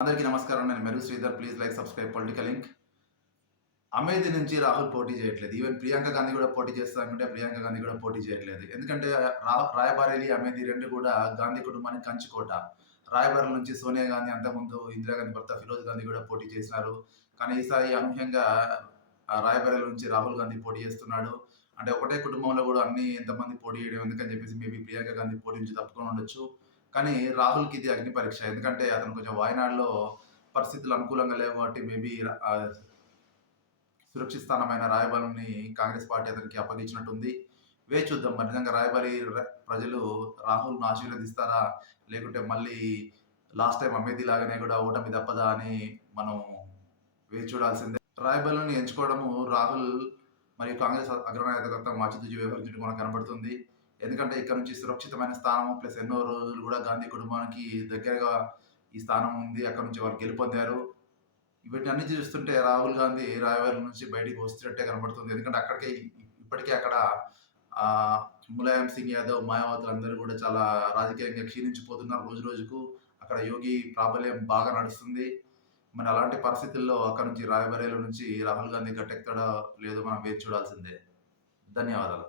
అందరికీ నమస్కారం. నేను మెరుగు Sridhar. Please like, subscribe political link. Amethi నుంచి రాహుల్ పోటీ చేయట్లేదు. ఈవెన్ ప్రియాంక గాంధీ కూడా పోటీ చేస్తా అనుకుంటే ప్రియాంక గాంధీ కూడా పోటీ చేయట్లేదు. ఎందుకంటే రాయబరేలీ, అమేథీ 2 కూడా గాంధీ కుటుంబానికి కంచుకోట. రాయబరేలీ నుంచి సోనియా గాంధీ, అంతకుముందు ఇందిరాగాంధీ భర్త ఫిరోజ్ గాంధీ కూడా పోటీ చేసినారు. కానీ ఈసారి అనూహ్యంగా రాయబరేలీ నుంచి రాహుల్ గాంధీ పోటీ చేస్తున్నాడు. అంటే ఒకటే కుటుంబంలో కూడా ఎంతమంది పోటీ చేయడం ఎందుకని చెప్పేసి మేబీ ప్రియాంక గాంధీ పోటీ నుంచి తప్పుకొని ఉండొచ్చు. కానీ రాహుల్‌కి ఇది అగ్ని పరీక్ష. ఎందుకంటే అతను కొంచెం వాయనాడ్‌లో పరిస్థితులు అనుకూలంగా లేవు కాబట్టి మేబీ సురక్షిత స్థానమైన రాయబరేలీని కాంగ్రెస్ పార్టీ అతనికి అప్పగించినట్టుంది. వేచి చూద్దాం. మరి నిజంగా ప్రజలు రాహుల్‌ను ఆశీర్వదిస్తారా? లేకుంటే మళ్ళీ లాస్ట్ టైమ్ అమేథీ లాగానే కూడా ఓటమి తప్పదా అని మనం వేచి చూడాల్సిందే. రాయబరేలీని ఎంచుకోవడము రాహుల్ మరియు కాంగ్రెస్ అగ్రనాయకత్వం ఆచితూచి వ్యవహరించడం మనకు కనబడుతుంది. ఎందుకంటే ఇక్కడ నుంచి సురక్షితమైన స్థానం ప్లస్ ఎన్నో రోజులు కూడా గాంధీ కుటుంబానికి దగ్గరగా ఈ స్థానం ఉంది. అక్కడ నుంచి వాళ్ళు గెలుపొందారు. వీటన్ని చూస్తుంటే రాహుల్ గాంధీ రాయబరేలీ నుంచి బయటికి వస్తున్నట్టే కనబడుతుంది. ఎందుకంటే ఇప్పటికే అక్కడ ఆహ్, ములాయం సింగ్ యాదవ్, మాయావతులు అందరూ కూడా చాలా రాజకీయంగా క్షీణించిపోతున్నారు రోజు రోజుకు. అక్కడ యోగి ప్రాబల్యం బాగా నడుస్తుంది. మరి అలాంటి పరిస్థితుల్లో అక్కడ నుంచి రాయబరేలీ నుంచి రాహుల్ గాంధీ గట్టెక్కుతాడో లేదో మనం వేచి చూడాల్సిందే. ధన్యవాదాలు.